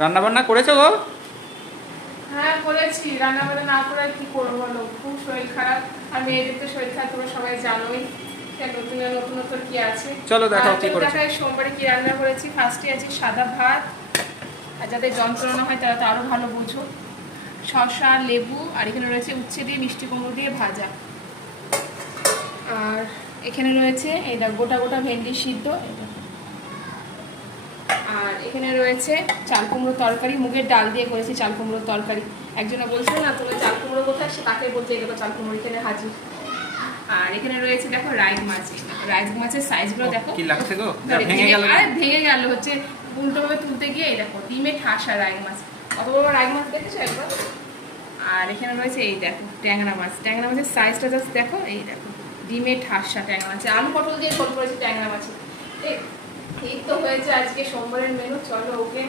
রান্না বান্না করেছো গো? হ্যাঁ করেছি, রান্না বান্না না করে কি করবো বলো, খুব শরীর খারাপ। আর মেয়েদের তো শরীর খারাপ তোমরা সবাই জানোই। নতুন নতুন নতুন কি আছে। চলো দেখাও কি করেছো। দেখায় সোমবারে কি রান্না করেছি। ফার্স্টে আছে সাদা ভাত, আর যাদের যন্ত্রণা হয় তারা তো আরো ভালো বুঝো। শসা, লেবু, আর এখানে রয়েছে উচ্ছে দিয়ে মিষ্টি কুমড়ো দিয়ে ভাজা। আর এখানে রয়েছে এটা গোটা গোটা ভেন্ডি সিদ্ধ। আর এখানে রয়েছে চাল কুমড়োর তরকারি, মুগের ডাল দিয়ে করেছি চাল কুমড়োর তরকারি। একজনে বলছিল না তোমার চাল কুমড়ো কোথায়, সে তাকে বলতে দেখো চাল কুমড়ো এখানে হাজির। আর এখানে রয়েছে দেখো রাইস মাছ। রাইস মাছের সাইজগুলো দেখো কি লাগছে গো? ভেঙে গেল, ভেঙে গেল হচ্ছে উল্টোভাবে তুলতে গিয়ে। এই দেখো ডিমে ঠাসা রাইস মাছ, কত বড় রাইস মাছ দেখেছো একবার। আর এখানে রয়েছে এই দেখো ট্যাংরা মাছ। ট্যাংরা মাছের সাইজটা জাস্ট দেখো, এই দেখো ডিমে ঠাসা ট্যাংরা মাছ। আলু পটল দিয়ে ঝোল করেছি ট্যাংরা মাছ। এই তো হয়েছে আজকে সোমবারের মেনু। চলো ওকে।